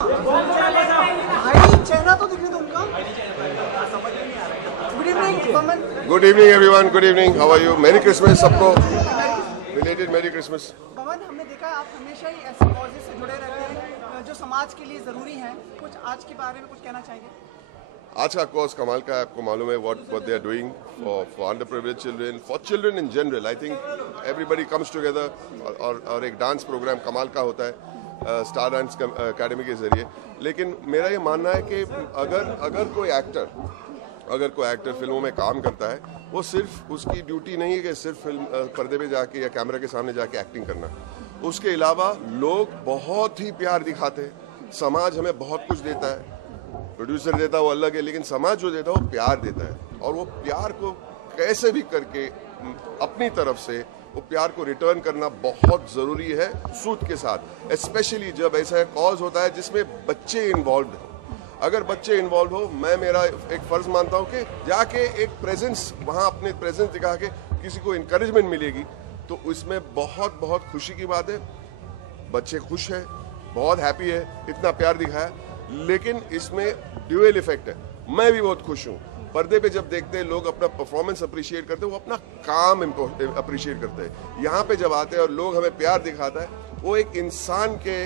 भाई चेहरा तो दिखने दो उनका। Good evening Pavan. Good evening everyone, good evening, how are you? Merry Christmas सबको, बिलेटेड मेरी क्रिसमस। पवन, हमने देखा आप हमेशा ही ऐसे कॉजेज से जुड़े रहते हैं जो समाज के लिए ज़रूरी हैं। कुछ आज के बारे में कुछ कहना चाहेंगे? आज का कॉज कमाल का है, आपको मालूम है what they are doing for under privilege children, for children in general. I think everybody comes together और एक डांस प्रोग्राम कमाल का होता है स्टार डांस अकेडमी के जरिए। लेकिन मेरा ये मानना है कि अगर कोई एक्टर फिल्मों में काम करता है, वो सिर्फ उसकी ड्यूटी नहीं है कि सिर्फ फिल्म पर्दे पे जाके या कैमरा के सामने जाके एक्टिंग करना। उसके अलावा लोग बहुत ही प्यार दिखाते हैं। समाज हमें बहुत कुछ देता है, प्रोड्यूसर देता है वो अलग है, लेकिन समाज जो देता है वो प्यार देता है। और वो प्यार को कैसे भी करके अपनी तरफ से वो प्यार को रिटर्न करना बहुत ज़रूरी है, सूद के साथ। स्पेशली जब ऐसा कॉज होता है जिसमें बच्चे इन्वॉल्व हो। अगर बच्चे इन्वॉल्व हो, मेरा एक फ़र्ज मानता हूँ कि जाके एक प्रेजेंस, वहाँ अपने प्रेजेंस दिखा के किसी को इंकरेजमेंट मिलेगी, तो इसमें बहुत बहुत खुशी की बात है। बच्चे खुश हैं, बहुत हैप्पी है, इतना प्यार दिखाया। लेकिन इसमें ड्यूअल इफेक्ट है। मैं भी बहुत खुश हूँ। पर्दे पे जब देखते हैं लोग अपना परफॉर्मेंस अप्रिशिएट करते हैं, वो अपना काम अप्रिशिएट करते हैं। यहाँ पे जब आते हैं और लोग हमें प्यार दिखाता है, वो एक इंसान के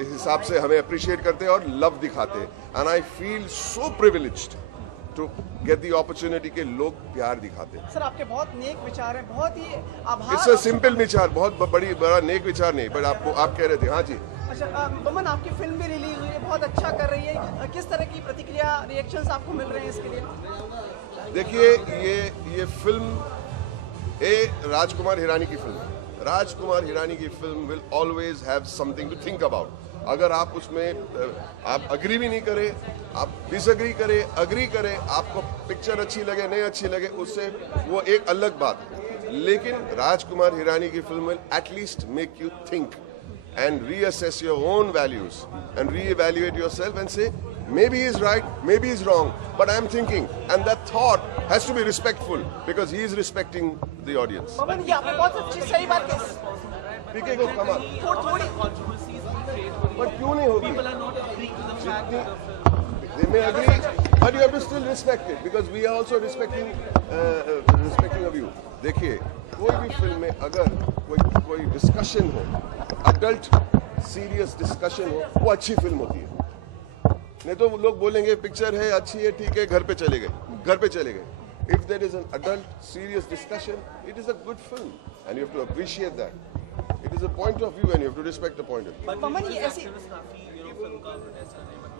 हिसाब से हमें अप्रिशिएट करते हैं और लव दिखाते हैं। And I feel so privileged to get the opportunity के लोग प्यार दिखाते हैं। सर, आपके बहुत नेक विचार हैं, बहुत ही आभार। इट्स अ सिंपल विचार, बहुत बड़ा नेक विचार नहीं, बट आप कह रहे थे। हाँ जी। अच्छा पवन, आपकी फिल्म भी रिलीज हुई है, बहुत अच्छा कर रही है। किस तरह की प्रतिक्रिया, रिएक्शंस आपको मिल रहे हैं इसके लिए? देखिए, ये फिल्म राजकुमार हिरानी की फिल्म है। राजकुमार हिरानी की film will always have something to think about. अगर आप उसमें आप अग्री भी नहीं करें, आप डिसअग्री करें, अग्री करें, आपको पिक्चर अच्छी लगे नहीं अच्छी लगे, उससे वो एक अलग बात है। लेकिन राजकुमार हिरानी की film will at least make you think and reassess your own values and reevaluate yourself and say, maybe he's right, maybe he's wrong, but I'm thinking, and that thought has to be respectful because he is respecting the audience. पवन, ये आपने बहुत अच्छी सही बात कही। पीके को कमाल, थोड़ी but क्यों नहीं होगी? They may agree, but you have to still respect it because we are also respecting of you. देखिए, कोई भी फिल्म में अगर कोई डिस्कशन हो, अडल्ट सीरियस डिस्कशन हो, वो अच्छी फिल्म होती है। नहीं तो लोग बोलेंगे पिक्चर है अच्छी है, ठीक है, घर पे चले गए। If there is an adult serious discussion, it is a good film and you have to appreciate that. It is a point of view and you have to respect the point of view. पवन, ये ऐसी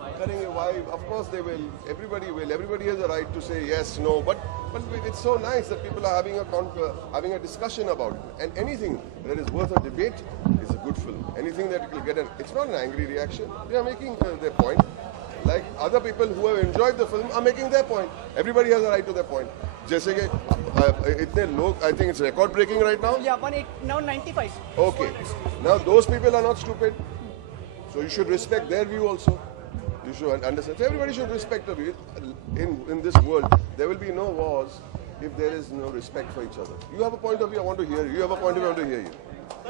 करेंगे, why? Of course they will. Everybody will. Everybody has a right to say yes, no. But it's so nice that people are having a discussion about it. And anything that is worth a debate is a good film. Anything that will get it's not an angry reaction. They are making their point. Like other people who have enjoyed the film are making their point. Everybody has a right to their point. जैसे कि इतने लोग, I think it's record breaking right now. Yeah, 195. Okay. Now those people are not stupid. So you should respect their view also. You should understand. So everybody should respect the view. In this world, there will be no wars if there is no respect for each other. You have a point of view, I want to hear you. You have a point of view, I want to hear you.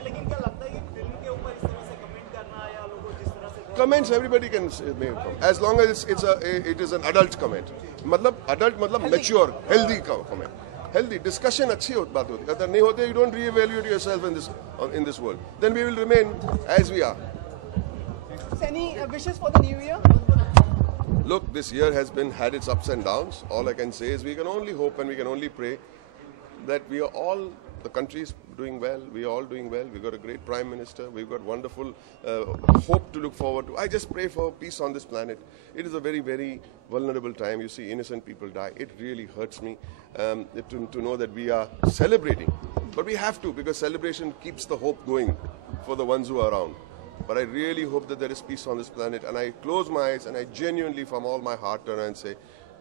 लेकिन क्या लगता है कि film के ऊपर इस तरह से कमेंट करना या लोगों को जिस तरह से Comments everybody can make as long as it is an adult comment. मतलब mature, healthy comment. Healthy discussion अच्छी बात होती है। अगर नहीं होते, you don't reevaluate yourself in this world. Then we will remain as we are. Any wishes for the new year? Look, this year has had its ups and downs. All I can say is we can only hope and we can only pray that the country is doing well. We are all doing well. We've got a great Prime Minister. We've got wonderful hope to look forward to. I just pray for peace on this planet. It is a very, very vulnerable time. You see innocent people die. It really hurts me to know that we are celebrating. But we have to, because celebration keeps the hope going for the ones who are around. But I really hope that there is peace on this planet. And I close my eyes and I genuinely, from all my heart, turn and say,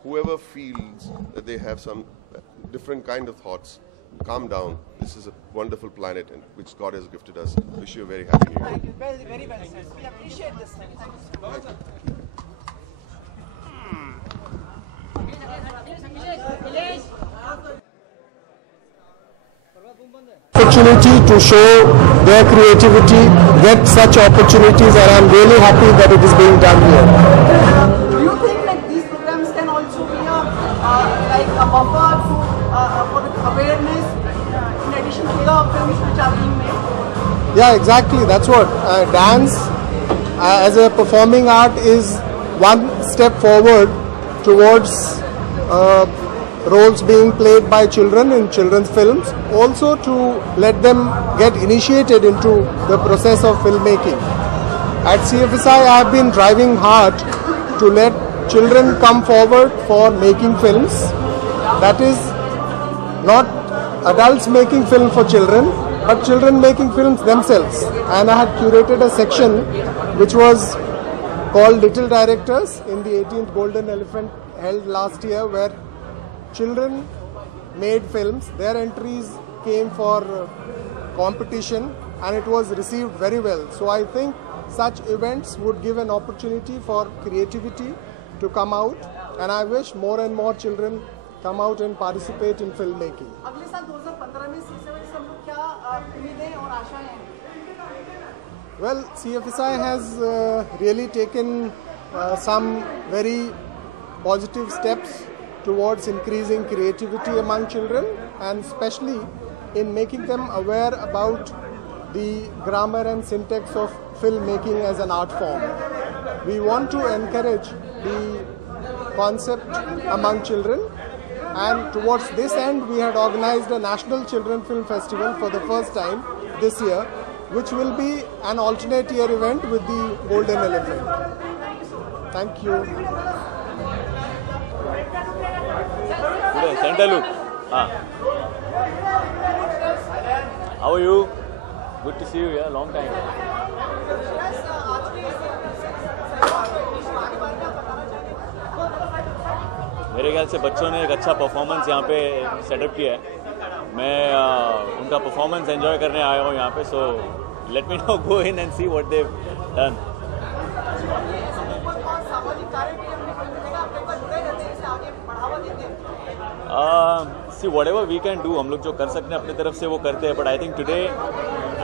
whoever feels that they have some different kind of thoughts, calm down. This is a wonderful planet which God has gifted us. Wish you a very happy New Year. Thank you. Very, very well said. We appreciate this. Thank you. Opportunity to show their creativity, get such opportunities, and I'm really happy that it is being done here. Do you think like these programs can also be like a buffer to, for the awareness in addition to the films which are being made? Yeah, exactly. That's what dance as a performing art is one step forward towards roles being played by children in children's films, also to let them get initiated into the process of filmmaking. At CFSI, I have been driving hard to let children come forward for making films. That is not adults making film for children, but children making films themselves. And I had curated a section which was called Little Directors in the 18th Golden Elephant held last year, where children made films. Their entries came for competition and it was received very well. So I think such events would give an opportunity for creativity to come out, and I wish more and more children come out and participate in filmmaking. अगले साल 2015 में CFSI से हम लोग क्या उम्मीदें और आशाएं हैं? Well, CFSI has really taken some very positive steps towards increasing creativity among children, and especially in making them aware about the grammar and syntax of filmmaking as an art form. We want to encourage the concept among children, and towards this end we had organized a National Children Film Festival for the first time this year, which will be an alternate year event with the Golden Elephant. Thank you. Center look. How are you? Good to see you. Yeah, long time. मेरे ख्याल से बच्चों ने एक अच्छा performance यहाँ पे setup किया है. मैं उनका परफॉर्मेंस एंजॉय करने आया हूँ यहाँ पे. So let me now go in and see what they done. See whatever we can do, हम लोग जो कर सकते हैं अपनी तरफ से वो करते हैं. But I think today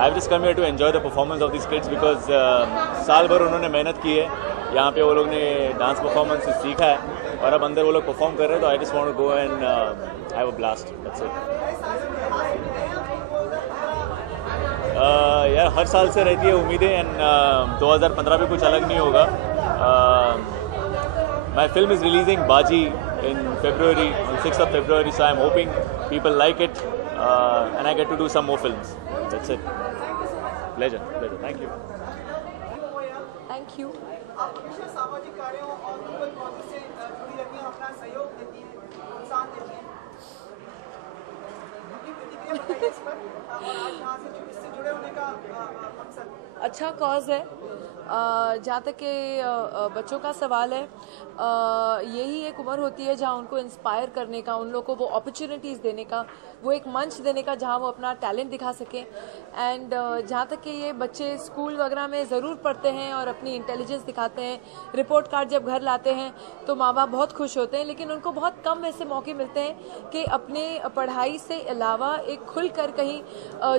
I've just come here to enjoy the performance of these kids because साल भर उन्होंने मेहनत की है. यहाँ पे वो लोग ने डांस परफॉर्मेंस सीखा है और अब अंदर वो लोग परफॉर्म कर रहे हैं. तो I just want to go and have a blast. That's it. यार हर साल से रहती है उम्मीदें, एंड 2015 भी कुछ अलग नहीं होगा. My film is releasing Baji in February, on 6th of February, so I'm hoping people like it and I get to do some more films. That's it. Pleasure. Thank you. Thank you. आप हमेशा सामाजिक कार्यों और local cause से जुड़ी रहती हैं और अपना सहयोग देती हैं, प्रोत्साहन देती हैं. अपनी प्रतिक्रिया बताइए इस पर और आज यहाँ से इससे जुड़े होने का मकसद. अच्छा कॉज है. जहाँ तक के बच्चों का सवाल है, यही एक उम्र होती है जहाँ उनको इंस्पायर करने का, उन लोगों को वो अपॉर्चुनिटीज़ देने का, वो एक मंच देने का जहाँ वो अपना टैलेंट दिखा सकें. एंड जहाँ तक कि ये बच्चे स्कूल वगैरह में ज़रूर पढ़ते हैं और अपनी इंटेलिजेंस दिखाते हैं, रिपोर्ट कार्ड जब घर लाते हैं तो माँ बाप बहुत खुश होते हैं, लेकिन उनको बहुत कम ऐसे मौके मिलते हैं कि अपने पढ़ाई से अलावा एक खुल कर कहीं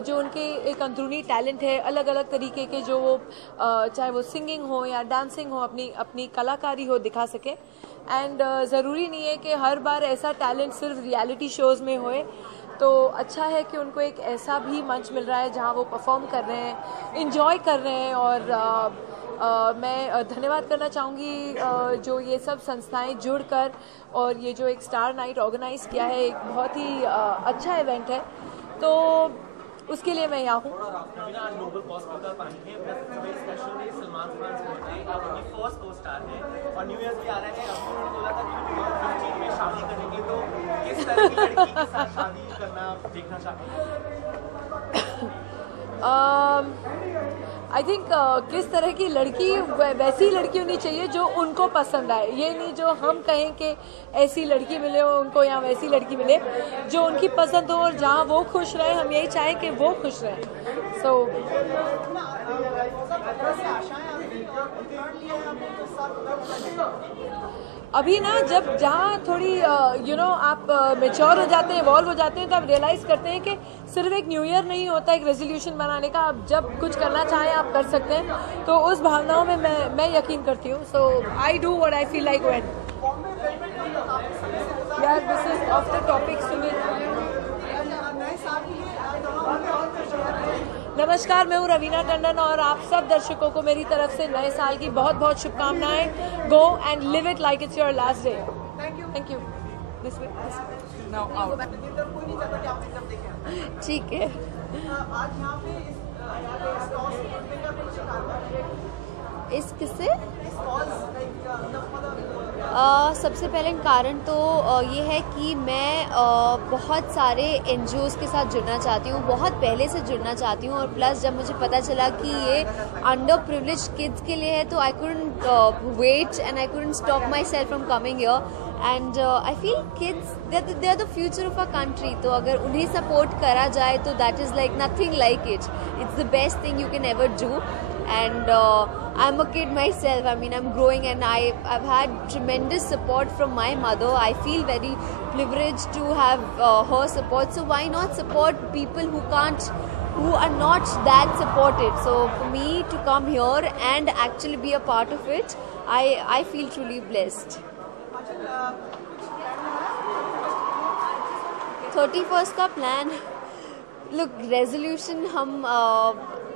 जो उनके एक अंदरूनी टैलेंट है, अलग अलग तरीके के जो वो चाहे वो सिंगिंग हो या डांसिंग हो, अपनी कलाकारी हो, दिखा सके. एंड ज़रूरी नहीं है कि हर बार ऐसा टैलेंट सिर्फ रियलिटी शोज़ में होए. तो अच्छा है कि उनको एक ऐसा भी मंच मिल रहा है जहां वो परफॉर्म कर रहे हैं, इंजॉय कर रहे हैं. और मैं धन्यवाद करना चाहूँगी जो ये सब संस्थाएं जुड़कर और ये जो एक स्टार नाइट ऑर्गेनाइज किया है, एक बहुत ही अच्छा इवेंट है. तो उसके लिए मैं यहाँ हूँ. नोबल कॉज का पानी है, स्पेशल डे सलमान खान की फर्स्ट को स्टार है और न्यू ईयर भी आ रहा है. अभी उन्होंने बोला था कि 15 में शादी करेंगे, तो किस तरह की लड़की के साथ शादी करना देखना चाहते हैं? आई थिंक किस तरह की लड़की, वैसी लड़की होनी चाहिए जो उनको पसंद आए. ये नहीं जो हम कहें कि ऐसी लड़की मिले हो उनको या वैसी लड़की मिले, जो उनकी पसंद हो और जहाँ वो खुश रहे. हम यही चाहें कि वो खुश रहें. सो अभी ना जब जहाँ थोड़ी आप मेच्योर हो जाते हैं, इवॉल्व हो जाते हैं, तो आप रियलाइज करते हैं कि सिर्फ एक न्यू ईयर नहीं होता एक रेजोल्यूशन बनाने का। आप जब कुछ करना चाहें आप कर सकते हैं। तो उस भावनाओं में मैं यकीन करती हूँ। So I do what I feel like when. यार this is off the topic. नमस्कार, मैं हूँ रवीना टंडन और आप सब दर्शकों को मेरी तरफ से नए साल की बहुत बहुत शुभकामनाएं। Go and live it like it's your last day. Thank you. ठीक है। इस किससे सबसे पहले कारण तो ये है कि मैं बहुत सारे NGOs के साथ जुड़ना चाहती हूँ, बहुत पहले से जुड़ना चाहती हूँ। और प्लस जब मुझे पता चला कि ये अंडर प्रिविलेज्ड किड्स के लिए है तो I couldn't wait and I couldn't stop myself from coming here. And I feel kids they are the future of our country. तो अगर उन्हें सपोर्ट करा जाए तो that is like nothing like it's the best thing you can ever do. And I'm a kid myself. I mean, I'm growing and I've had tremendous support from my mother. I feel very privileged to have her support. So why not support people who are not that supported? So for me to come here and actually be a part of it, I feel truly blessed. 31st का plan, look resolution हम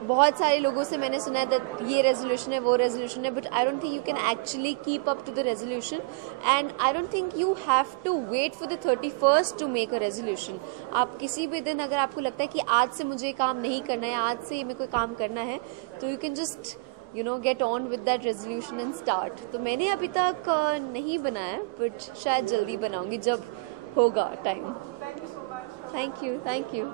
बहुत सारे लोगों से मैंने सुना है that ये रेजोल्यूशन है वो रेजोल्यूशन है, but I don't think you can actually keep up to the resolution and I don't think you have to wait for the 31st to make a resolution. आप किसी भी दिन अगर आपको लगता है कि आज से मुझे काम नहीं करना है, आज से मेरे को काम करना है, तो you can just get on with that resolution and start. तो मैंने अभी तक नहीं बनाया, बट शायद जल्दी बनाऊंगी जब होगा टाइम। Thank you.